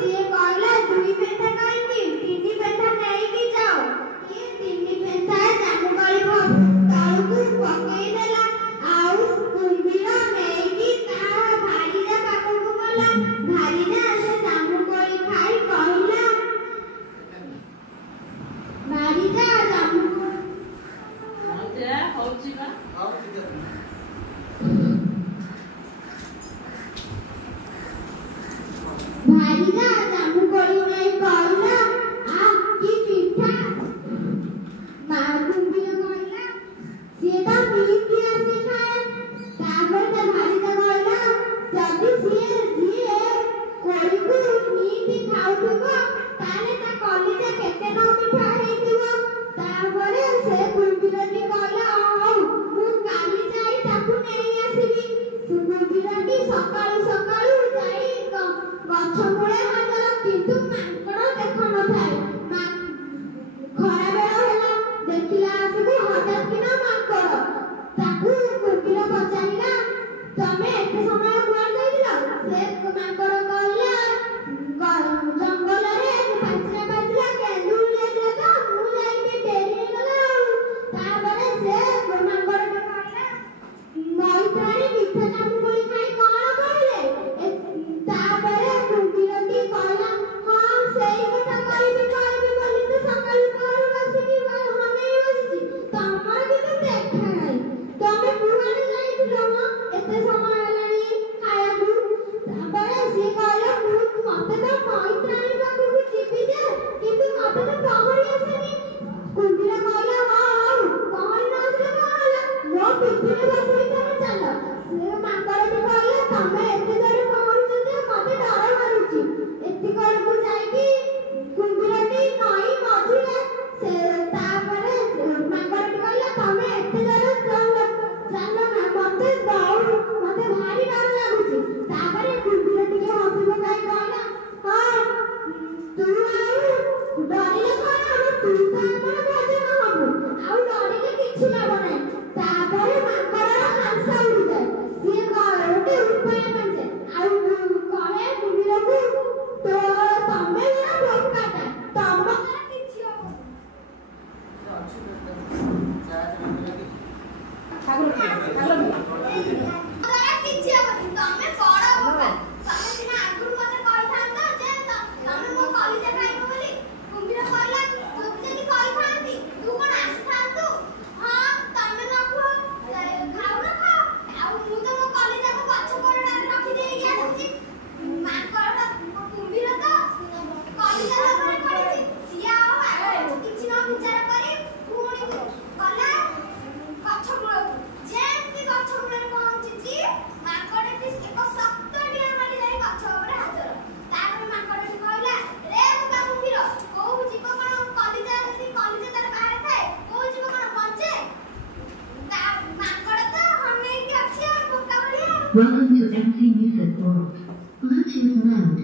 ସିଏ କହିଲା 2 ପେନ୍ଥା କାହିଁକି 3 ପେନ୍ଥା ନେଇକି ଯାଅ। ସିଏ 3 ପେନ୍ଥା ଜାମୁକୋଳି ତଳକୁ ପକେଇଦେଲା। ଆଉ କୁମ୍ଭୀର ନେଇକି ତା ଭାରିଜା ପାଖକୁ ଗଲା। ଭାରିଜା ସେ ଜାମୁକୋଳି ଖାଇ କହିଲା ଭାରିଜା ଜାମୁକୋଳି ହଉଛି ବା ଭାରିଜା ଜାମୁକୋଳି ନେଇ କହିଲା ଆ କି ମିଠା। କୁମ୍ଭୀର କହିଲା ସିଏ ତ ମିଠି ଆସି ଖାଏ। ତାପରେ ତା ଭାରିଜା କହିଲା ଯଦି ସିଏ ଯିଏ କୋଳିକୁ ମିଠି ଖାଉଥିବ ତାହେଲେ ତା କଲିଜା କେତେ ନ ମିଠା ହେଇଥିବ। ତାପରେ ସେ କୁମ୍ଭୀରଟି କହିଲା ହଉ ମୁଁ କାଲି ଯାଇ ତାକୁ ନେଇ ଆସିବି। କୁମ୍ଭୀରଟି ସକାଳୁ ସକାଳୁ ଯାଇ ଗଛ ମୂଳେ ହାଜର, କିନ୍ତୁ ମାଙ୍କଡ଼ ଦେଖ ନଥାଏ। ଖରାବେଳ ହେଲା, ଦେଖିଲା ଆସିବୁ ହଠାତ୍ କିନା ମାଙ୍କଡ଼। ତାକୁ କୁମ୍ଭୀର ପଚାରିଲା ତମେ ଏତେ ସମୟ କୁଆଡ଼େ ଯାଇଥିଲ? ସେ ମାଙ୍କଡ଼ କହିଲା ଜଙ୍ଗଲରେ ପାଚିଲା କେନ୍ଦୁରୁ ଯାଇଥିଲା ତ ମୁଁ ଯାଇକି ଡେରି ହେଇଗଲା ଆଉ। ତାପରେ ସେ ମାଙ୍କଡ଼ଟି କହିଲା ମଇତ୍ରାଣୀ ମିଠା ଜାମୁକୋଳି ଖାଇ କଣ କହିଲେ? ତାପରେ କୁମ୍ଭୀରଟି କହିଲା ହଁ ସେଇ କଥା କହିବି ବୋଲି ତ ସକାଳୁ ପହରୁ ବସିକି ଅନେଇ ବସିଛି। ତମର କିନ୍ତୁ ଦେଖା ନାହିଁ। ତମେ କୁଆଡ଼େ ଯାଇଥିଲ ମ? ଏତେ ସମୟ ହେଲାଣି ଖାଇବାକୁ। ତାପରେ ସିଏ କହିଲା ମତେ ତ ମଇତ୍ରାଣୀ ପାଖକୁ ଯିବି ଯେ, କିନ୍ତୁ ମତେ ତ ପହଁରି ଆସେନି। କୁମ୍ଭୀର କହିଲା ହଉ ପହଁରି ନ ଆସିଲେ କଣ ହେଲା, ମୋ ପିଠିରେ ବସିକି ତମେ ଚାଲ। ସେ ମାଙ୍କଡ଼ଟି କହିଲା ତମେ ଏତେ ଜୋରେ ପହଁରୁଛ ଯେ ମତେ ଡର ମାରୁଛି। ଏତିକଳକୁ ଯାଇକି କୁମ୍ଭୀରଟି ନଈ ମଝିରେ। ତାପରେ ମାଙ୍କଡ଼ଟି କହିଲା ତମେ ଏତେ ଜୋରେ ଚାଲ ନା, ମତେ ଭାରି ଡର ଲାଗୁଛି। ତାପରେ କୁମ୍ଭୀର ଟିକେ ହସି ପକାଇ କହିଲା ହଁ ତୁ ଆଉ ଡରିଲେ କଣ ହବ, ତୁ ତ ଆମର ଭୋଜନ ହବୁ, ଆଉ ଡରିଲେ କିଛି ଲାଭ ନାହିଁ। ତାପରେ ମାଙ୍କଡ଼ର ହାଂସ ଉଡ଼ିଯାଏ। ସିଏ ଗୋଟେ ଉପାୟ ପାଞ୍ଚେ ଆଉ କହେ କୁମ୍ଭୀରକୁ ତମେ ଜଣେ ବୋକାଟା, ତମ ଦ୍ୱାରା କିଛି ହବନି। କିଛି ହବନି, ତମେ ବଡ଼ ବୋକା। ତମେ ସିନା ଆଗରୁ ମତେ କହିଥାନ୍ତ ଯେ ତମେ ମୋ କଲିଜା ଖାଇବ ବୋଲି। କୁମ୍ଭୀର କହିଲା ତୁ ଯଦି କହିଥାନ୍ତି ତୁ କଣ ଆସିଥାନ୍ତୁ? ହଁ ତମେ ନ ଖାଅ ଆଉ ମୁଁ ତ ମୋ କଲିଜାକୁ ଗଛ କୋରଡ଼ାରେ ରଖିଦେଇକି ଆସିଛି। କୁମ୍ଭୀର ତ କଲିଜା ଉପରେ ପଡ଼ିଛି। ସିଏ ଆଉ କିଛି ନ ବିଚାର କରି ପୁଣି ଗଲା ଗଛ ମୂଳକୁ। ଯେମିତି ଗଛ ମୂଳରେ ପହଞ୍ଚିଛି ମାଙ୍କଡ଼ଟି ଏକ ଶକ୍ତ ଡିଆଁ ମାରି ଯାଇ ଗଛ ଉପରେ ହାଜର। ତାପରେ ମାଙ୍କଡ଼ଟି କହିଲା ରେ ବୋକା କୁମ୍ଭୀର, କୋଉ ଜୀବ କଣ କଲିଜା ତାର ବାହାରେ ଥାଏ, କୋଉ ଜୀବ କଣ ବଞ୍ଚେ? ମାଙ୍କଡ଼ ତ ଅନେଇକି ଅଛି ଆଉ ବୋକା ଭଳିଆ। Welcome to MC Music World. Bluetooth mode.